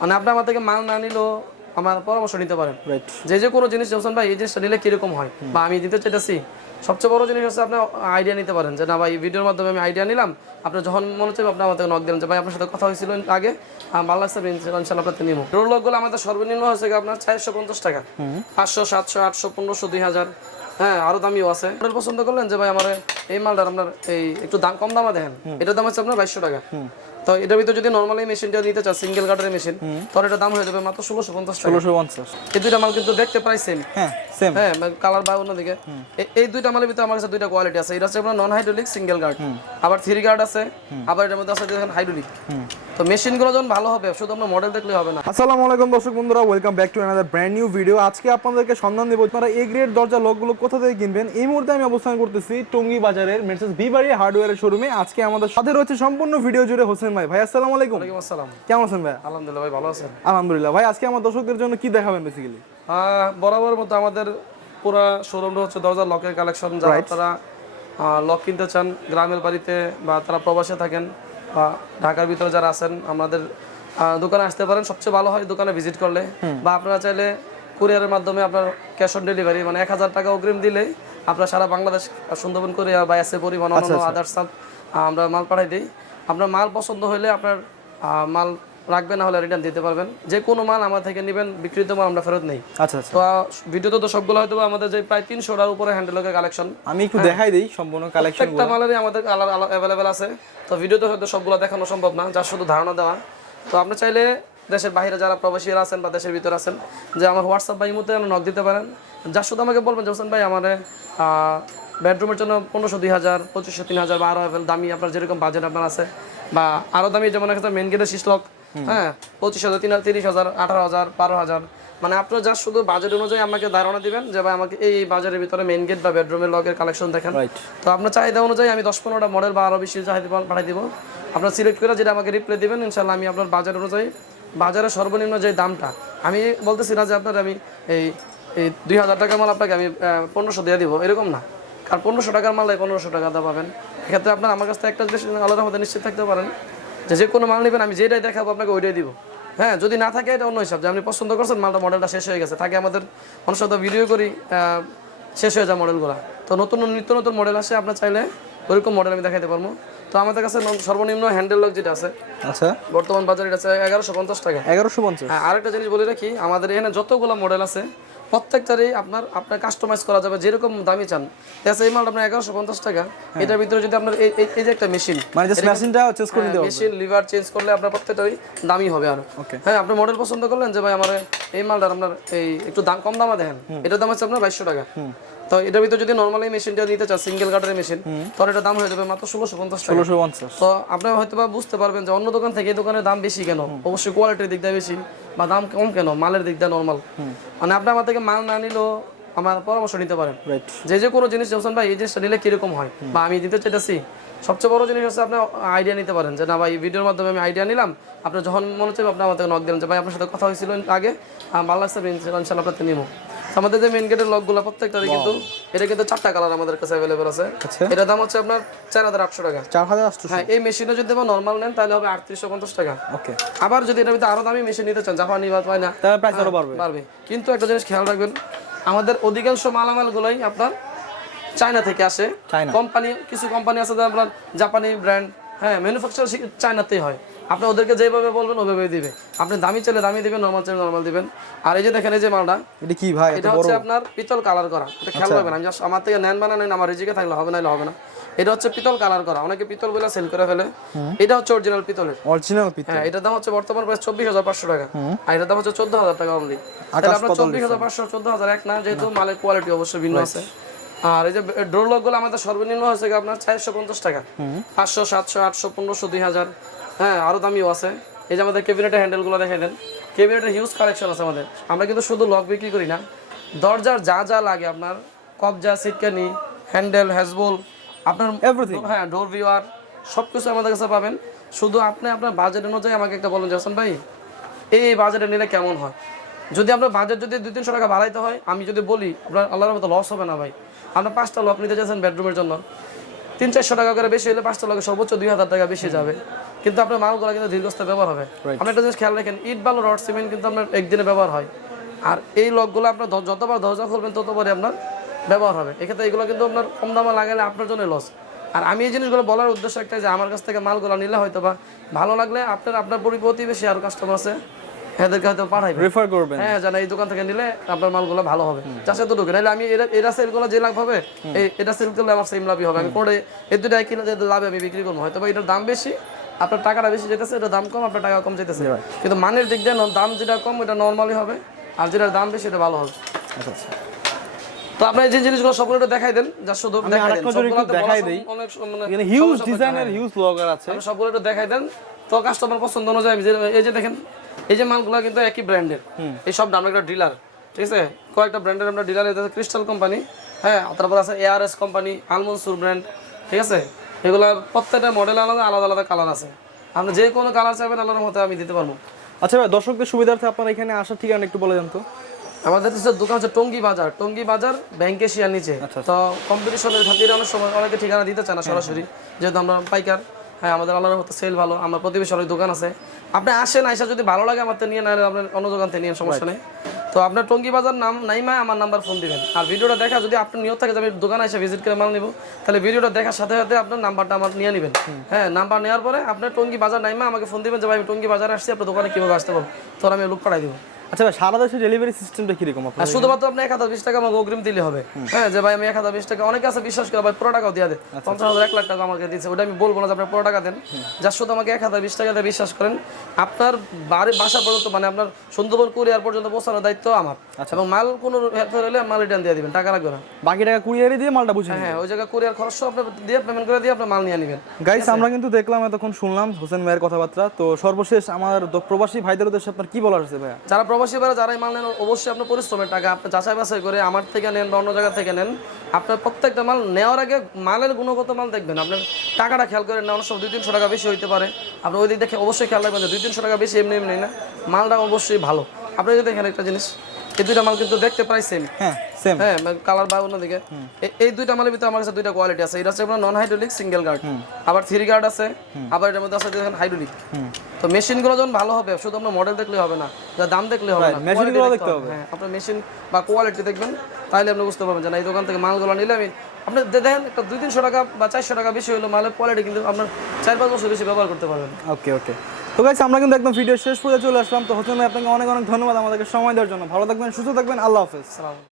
মানে আপনি আমার থেকে মাল না নিলেও আমার পরামর্শ নিতে পারেন। যে যে কোনো জিনিস হোসেন ভাই এই জিনিসটা নিলে কীরকম হয়? বা আমি দিতে চাইতেছি। সবচেয়ে বড় জিনিস হচ্ছে আপনি আইডিয়া নিতে পারেন যে না ভাই ভিডিওর মাধ্যমে আমি আইডিয়া নিলাম। আপনি যখন মনে হচ্ছে আপনি আমাদের নক দিলেন যে ভাই আপনার সাথে কথা হয়েছিল আগে ভালো লাগছে ইনশাল্লাহ আপনার নিবো। ডোর লকগুলো আমাদের সর্বনিম্ন হচ্ছে আপনার চারশো পঞ্চাশ টাকা। পাঁচশো সাতশো আটশো পনেরোশো দুই হাজার। হ্যাঁ আরও দামিও আছে। মডেল পছন্দ করলেন যে ভাই আমার এই মালটার আপনার এই একটু দাম কম দামে দেখেন এটার দাম হচ্ছে আপনার বাইশশো টাকা। তো এটার ভিতরে যদি নর্মালি মেশিনটা নিতে চান সিঙ্গেল কাটারের মেশিন তাহলে এটা দাম হয়ে যাবে মাত্র ষোলোশো পঞ্চাশ ষোলোশো পঞ্চাশ। এই দুইটা মাল কিন্তু দেখতে প্রায় সেম হ্যাঁ সেম হ্যাঁ কালার বা অন্যদিকে। এই দুইটা মালের ভিতরে আমার কাছে দুইটা কোয়ালিটি আছে। এটা হচ্ছে আপনার নন হাইড্রোলিক সিঙ্গেল গার্ড আবার থ্রি গার্ড আছে। আবার এটার মধ্যে আছে হাইড্রোলিক। তো মেশিনগুলো যখন ভালো হবে শুধু আপনার মডেল দেখলে হবে না। আসসালামু আলাইকুম দর্শক বন্ধুরা welcome back to another brand new video আজকে আপনাদেরকে সন্ধান দেবো আপনারা এই গ্রেড দরজা লকগুলো কোথা থেকে কিনবেন। এই মুহূর্তে আমি অবস্থান করতেছি টঙ্গী বাজারের মের্সেস বিবাড়ি হার্ডওয়্যারের শোরুমে আজকে আমাদের সাথে রয়েছে সম্পূর্ণ ভিডিও জুড়ে হোসেন ভাই। ভাই আসসালামু আলাইকুম। ওয়ালাইকুম আসসালাম। কেমন আছেন ভাই? আলহামদুলিল্লাহ ভাই ভালো আছেন। আলহামদুলিল্লাহ। ভাই আজকে আমার দর্শকদের জন্য কি দেখাবেন বেসিক্যালি বরাবর মতো আমাদের পুরো শোরুমটা হচ্ছে দরজা লকের কালেকশন যারা তারা লক কিনতে চান গ্রামের বাড়িতে বা তারা প্রবাসে থাকেন বা ঢাকার ভিতরে যারা আছেন আমাদের দোকানে আসতে পারেন। সবচেয়ে ভালো হয় দোকানে ভিজিট করলে। বা আপনারা চাইলে কুরিয়ারের মাধ্যমে আপনার ক্যাশ অন ডেলিভারি মানে এক হাজার টাকা অগ্রিম দিলে আপনার সারা বাংলাদেশ সুন্দরবন কুরিয়ার বা এসে পরিবহন অন্যান্য আদার্স আমরা মাল পাঠাই দিই। আপনার মাল পছন্দ হলে আপনার মাল রাখবেন না হলে রিটার্ন দিতে পারবেন। যে কোনো মাল আমার থেকে নেবেন বিক্রিত মাল আমরা ফেরত নেই। আচ্ছা আচ্ছা। তো ভিডিওতে তো সবগুলো হয়তো আমাদের যে প্রায় তিনশোটার উপরে হ্যান্ডেলকের কালেকশন আমি একটু দেখাই দিই সম্পূর্ণ কালেকশন প্রত্যেকটা মালেরই আমাদের অ্যাভেলেবেল আছে। তো ভিডিওতে হয়তো সবগুলো দেখানো সম্ভব না যার শুধু ধারণা দেওয়া। তো আপনি চাইলে দেশের বাইরে যারা প্রবাসীরা আছেন বা দেশের ভিতরে আছেন যে আমার হোয়াটসঅ্যাপ বা ইমোতে নক দিতে পারেন। যার শুধু আমাকে বলবেন যে হোসেন ভাই আমার বেডরুমের জন্য পনেরোশো দুই হাজার পঁচিশশো তিন হাজার বা আরও দামি আপনার যেরকম বাজেট আপনার আছে বা আরও দামি যেমন একটা মেন গেটের শিশলক হ্যাঁ পঁচিশ হাজার তিন তিরিশ হাজার আঠারো হাজার বারো হাজার। মানে আপনার যা শুধু বাজেট অনুযায়ী আমাকে ধারণা দিবেন যে ভাই আমাকে এই বাজারের ভিতরে মেন গেট বা বেডরুমের লগের কালেকশন দেখেন। তো আপনার চাহিদা অনুযায়ী আমি দশ পনেরোটা মডেল বা আরও বেশি চাহিদা পাঠিয়ে দিব। আপনার সিলেক্ট করে যেটা আমাকে রিপ্লাই দিবেন ইনশাল্লাহ আমি আপনার বাজার অনুযায়ী বাজারের সর্বনিম্ন যে দামটা আমি বলতেছি না যে আপনার আমি এই এই দুই হাজার টাকার মাল আপনাকে আমি পনেরোশো দিয়ে দিব এরকম না। কারণ পনেরোশো টাকার মাল পনেরোশো টাকা দা পাবেন। এক্ষেত্রে আপনার আমার কাছ থেকে একটা জিনিস আলাদা মধ্যে নিশ্চিত থাকতে পারেন যে যে কোনো মাল নেবেন আমি যেটাই দেখাবো আপনাকে ওইটাই দিব। হ্যাঁ যদি না থাকে এটা অন্য হিসাব। যে আপনি পছন্দ করছেন মালটা মডেলটা শেষ হয়ে গেছে। থাকে আমাদের সাথে ভিডিও করি শেষ হয়ে যায় মডেলগুলো তো নতুন নিত্য নতুন মডেল আসে আপনার চাইলে ওইরকম মডেল আমি দেখাতে পারব। তো আমাদের কাছে সর্বনিম্ন হ্যান্ডেল লক যেটা আছে আচ্ছা। বর্তমান বাজারে এটা আছে এগারোশো পঞ্চাশ টাকা। এগারোশো পঞ্চাশ। হ্যাঁ আরেকটা জিনিস বলে রাখি আমাদের এখানে যতগুলো মডেল আছে প্রত্যেকটারই আপনার আপনার কাস্টমাইজ করা যাবে যেরকম দামি চান। এস এই মালটা আপনার এগারোশো পঞ্চাশ টাকা। এটার ভিতরে যদি আপনার এই যে একটা মেশিন মানে মেশিনটা চেঞ্জ করে মেশিন লিভার চেঞ্জ করলে আপনার প্রত্যেকটাই দামি হবে আর। হ্যাঁ আপনি মডেল পছন্দ করলেন যে ভাই আমার এই মালটার আপনার এই একটু দাম কম দামে দেখেন। এটার দাম হচ্ছে আপনার বাইশশো টাকা। তো এটার ভিতরে যদি নর্মালি মেশিনটা নিতে চান সিঙ্গেল কাটারের মেশিন তাহলে এটার দাম হয়ে যাবে মাত্র ষোলোশো পঞ্চাশ ষোলোশো পঞ্চাশ। তো হয়তো বা বুঝতে পারবেন যে অন্য দোকান থেকে এই দোকানের দাম বেশি কেন? অবশ্যই কোয়ালিটির দিক দিয়ে বেশি বা দাম কম কেন? মালের দিক দিয়ে নর্মাল মানে আপনি আমার থেকে মাল না নিলেও আমার পরামর্শ নিতে পারেন। যে যে কোনো জিনিস হোসেন ভাই এই জিনিসটা নিলে কীরকম হয়? বা আমি দিতে চাইতেছি। সবচেয়ে বড় জিনিস হচ্ছে আপনি আইডিয়া নিতে পারেন যে না ভাই ভিডিওর মাধ্যমে আমি আইডিয়া নিলাম। আপনি যখন মনে হচ্ছে আপনি আমাদের নক দিলেন যে ভাই আপনার সাথে কথা হয়েছিল আগে ভালো লাগছে ইনশাল্লাহ আপনার নিবো। আমাদের যে মেন গেটের লকগুলো প্রত্যেকটারই কিন্তু এটা কিন্তু চারটা কালার আমাদের কাছে অ্যাভেলেবল আছে। আচ্ছা। এটার দাম হচ্ছে আপনার চার হাজার আটশো টাকা। চার হাজার আটশো। হ্যাঁ এই মেশিনে যদি আমার নর্মাল নেন তাহলে হবে আটত্রিশশো পঞ্চাশ টাকা। ওকে। আবার যদি এটার ভিতরে আরও দামি মেশিন নিতে চান জাপানি বা পায় না তাহলে প্রাইস আরও বাড়বে। পারবে কিন্তু একটা জিনিস খেয়াল রাখবেন আমাদের অধিকাংশ মালামালগুলোই আপনার চায়না থেকে আসে। কোম্পানি কিছু কোম্পানি আছে আপনার জাপানি ব্র্যান্ড হ্যাঁ ম্যানুফ্যাকচার চায়নাতেই হয়। আপনি ওদেরকে যেভাবে বলবেন ওইভাবেই দিবে। আপনি দামি চাইলে দামি দিবেন নর্মাল চাইলে নর্মাল দিবেন। আর এই যে দেখেন এই যে মালটা এটা কি ভাই? এটা হচ্ছে আপনার পিতল কালার করা। এটা খেয়াল আচ্ছা। রাখবেন আমি just আমার থেকে নেন বানা নেন আমার রিজিকে থাকলে হবে নাহলে হবে না। এটা হচ্ছে পিতল কালার করা। অনেকে পিতল বলে সেল করে ফেলে। এটা হচ্ছে অরিজিনাল পিতলের। অরিজিনাল পিস হ্যাঁ এটার দাম হচ্ছে বর্তমান প্রাইস চব্বিশ হাজার পাঁচশো টাকা। আর এটার দাম হচ্ছে চোদ্দ হাজার টাকা অনলি তাহলে আপনার চব্বিশ হাজার পাঁচশো চোদ্দ হাজার এক না যেহেতু মালের কোয়ালিটি অবশ্যই ভিন্ন আছে। আর এই যে ডোর লকগুলো আমাদের সর্বনিম্ন হয়েছে আপনার চারশো পঞ্চাশ টাকা। পাঁচশো সাতশো আটশো পনেরোশো দুই হাজার। হ্যাঁ আরও দামিও আছে। এই যে আমাদের ক্যাবিনেটের হ্যান্ডেলগুলো দেখে দেন ক্যাবিনেটের হিউজ কালেকশন আছে আমাদের। আমরা কিন্তু শুধু লক বিক্রি করি না। দরজার যা যা লাগে আপনার কবজা সিটকানি হ্যান্ডেল হ্যাজবল আপনার এভরিথিং হ্যাঁ ডোর ভিউয়ার সব কিছু আমাদের কাছে পাবেন। শুধু আপনি আপনার বাজেট অনুযায়ী আমাকে একটা বলেন যে ভাই এই বাজেটে নিলে কেমন হয়? যদি আপনার বাজেট যদি দুই তিনশো টাকা বাড়াইতে হয় আমি যদি বলি আপনার আল্লাহর মতো লস হবে না ভাই। আপনার পাঁচটা লক নিতে চাইছেন বেডরুমের জন্য। তিন চারশো টাকা করে বেশি হলে পাঁচটা লকে সর্বোচ্চ দুই হাজার টাকা বেশি যাবে। কিন্তু আপনার মালগুলো কিন্তু দীর্ঘস্থায়ী ব্যবহার হবে। আপনি একটা জিনিস খেয়াল রাখেন ইট বালু রড সিমেন্ট কিন্তু আপনার একদিনে ব্যবহার হয়। আর এই লকগুলো আপনার যতবার দরজা খুলবেন ততবারই আপনার ব্যবহার হবে। এক্ষেত্রে এগুলো কিন্তু আপনার কম দামে লাগালে আপনার জন্য লস আর আমি এই জিনিসগুলো বলার উদ্দেশ্য একটাই যে আমার কাছ থেকে মালগুলো নিলে হয়তো বা ভালো লাগলে আপনার আপনার পরি- প্রতিবেশী আর কাস্টমার আছে এদেরকে হয়তো পাঠাইবে রেফার করবেন। হ্যাঁ জানা এই দোকান থেকে নিলে আপনার মালগুলো ভালো হবে। চাষে তো ঢুকে নাহলে আমি এরা এরা সেলগুলো যে লাভ হবে এটা সেল করলে আমার সেম লাভই হবে। আমি পরে এই দুটাই কিনে লাভে আমি বিক্রি করব। হয়তো বা এটার দাম বেশি আপনার টাকাটা বেশি যেতেছে এটার দাম কম আপনার টাকা কম যেতেছে। কিন্তু মানের দিক দিয়ে দাম যেটা কম ওটা নর্মালি হবে। আর যেটার দাম বেশি এটা ভালো হবে। আচ্ছা আচ্ছা। তো আপনার এই যে জিনিসগুলো সবগুলো একটু দেখাই দেন যা শুধু দেখাই দেন। একটু দেখাই দেই। অনেক মানে হিউজ ডিজাইনের হিউজ লগার আছে। আপনি সবগুলো একটু দেখাই দেন। তো কাস্টমার পছন্দ অনুযায়ী এই যে দেখেন এই যে মালগুলো কিন্তু একই ব্র্যান্ডের এই সব আমরা একটা ডিলার ঠিক আছে? কয়েকটা ব্র্যান্ডের আমরা ডিলার এটা ক্রিস্টাল কোম্পানি হ্যাঁ? তারপর আছে এআরএস কোম্পানি আলমনসুর ব্র্যান্ড ঠিক আছে? এগুলোর প্রত্যেকটা মডেল আলাদা আলাদা আলাদা কালার আছে। আপনি যে কোনো কালার চাইবেন আল্লাহর মতো আমি দিতে পারব। আচ্ছা ভাই দর্শকদের সুবিধার্থে আপনার এখানে আসার ঠিকানা একটু বলে দেন তো। আমাদের দোকান হচ্ছে টঙ্গি বাজার। টঙ্গি বাজার ব্যাংকে শিয়ার নিচে। তো কম্পিটিশনের খাতিরে অনেক সময় অনেকে ঠিকানা দিতে চায় না সরাসরি। যেহেতু আমরা পাইকার। হ্যাঁ আমাদের আল্লাহর মতো সেল ভালো আমার প্রতিবেশী অনেক দোকান আছে। আপনি আসেন আইসা যদি ভালো লাগে আমার থেকে নিয়ে নেন আপনার অন্য দোকান থেকে নিয়ে সমস্যা নেই। তো আপনার টঙ্গি বাজার নাম নাইমা আমার নাম্বার ফোন দিবেন। আর ভিডিওটা দেখা যদি আপনার নিয়ত থাকে যে আমি দোকানে এসে ভিজিট করে মাল নিব তাহলে ভিডিওটা দেখার সাথে সাথে আপনার নাম্বারটা আমার নিয়ে নেবেন। হ্যাঁ নাম্বার নেওয়ার পরে আপনার টঙ্গি বাজার নাইমা আমাকে ফোন দিবেন যে ভাই আমি টঙ্গি বাজারে আসছি আপনার দোকানে কীভাবে আসতে পারব? তোর আমি লোক পাঠাই দিব। আচ্ছা ভাই সারা দেশে ডেলিভারি সিস্টেমটা কীরকম আপনার শুধুমাত্র আপনি এক হাজার বিশ টাকা আমাকে অগ্রিম দিলে হবে। হ্যাঁ যে ভাই আমি এক হাজার বিশ টাকা অনেকে আছে বিশ্বাস করে ভাই পুরো টাকাও দিয়ে দেয় পঞ্চাশ হাজার এক লাখ টাকা আমাকে দিচ্ছে ওটা আমি বলব না যে আপনি পুরো টাকা দেন। যার শুধু আমাকে এক হাজার বিশ বিশ্বাস করেন আপনার বাড়ি বাসা পর্যন্ত মানে আপনার সুন্দরবন কুরিয়ার পর্যন্ত পৌঁছানোর দায়িত্ব আমার। এবং মাল কোনো হলে মাল রিটার্ন দিয়ে দিবেন টাকা লাগবে না। বাকি টাকা কুরিয়ারে দিয়ে মালটা বুঝে হ্যাঁ ওই জায়গায় কুরিয়ার খরচ আপনি দিয়ে পেমেন্ট করে দিয়ে আপনি মাল নিয়ে নেবেন। গাইস আমরা কিন্তু দেখলাম এতক্ষণ শুনলাম হোসেন ভাইয়ের কথাবার্তা। তো সর্বশেষ আমার প্রবাসী ভাইদের উদ্দেশ্যে আপনার কি বলার আছে ভাইয়া? যারা প্রবাসী ভাড়া যারাই মাল নেন, অবশ্যই আপনার পরিশ্রমের টাকা, আপনি যাচাই বাছাই করে আমার থেকে নেন বা অন্য জায়গা থেকে নেন, আপনার প্রত্যেকটা মাল নেওয়ার আগে মালের গুণগত মাল দেখবেন। আপনার টাকাটা খেয়াল করেন না অনেক সময় দুই তিনশো টাকা বেশি হইতে পারে। আপনি ওই দিক দেখে অবশ্যই খেয়াল রাখবেন দুই তিনশো টাকা বেশি এমনি এমনি না, মালটা অবশ্যই ভালো। আপনি যদি দেখেন একটা জিনিস এই দুইটা মাল কিন্তু দেখতে প্রায় সেম হ্যাঁ সেম হ্যাঁ কালার বা অন্যদিকে। এই দুইটা মালের ভিতরে আমার কাছে দুইটা কোয়ালিটি আছে। এটা হচ্ছে আপনার নন হাইড্রোলিক সিঙ্গেল গার্ড আবার থ্রি গার্ড আছে। আবার এটার মধ্যে আছে দেখেন হাইড্রোলিক তো মেশিনগুলো যখন ভালো হবে শুধু আপনার মডেল দেখলে হবে না যা দাম দেখলে হবে না। machine quality গুলো দেখতে হবে। হ্যাঁ আপনার মেশিন বা কোয়ালিটি দেখবেন তাহলে আপনি বুঝতে পারবেন যে না এই দোকান থেকে মালগুলো নিলে আমি আপনি দেখেন একটা দুই তিনশো টাকা বা চারশো টাকা বেশি হলো মালের কোয়ালিটি কিন্তু আপনার চার পাঁচ বছর বেশি ব্যবহার করতে পারবেন। ওকে ওকে তো গাইস আমরা কিন্তু একদম ভিডিও শেষ পর্যায়ে চলে আসলাম। তো হোসেন ভাই, আপনাকে অনেক অনেক ধন্যবাদ আমাদেরকে সময় দেওয়ার জন্য। ভালো থাকবেন, সুস্থ থাকবেন, আল্লাহ হাফেজ।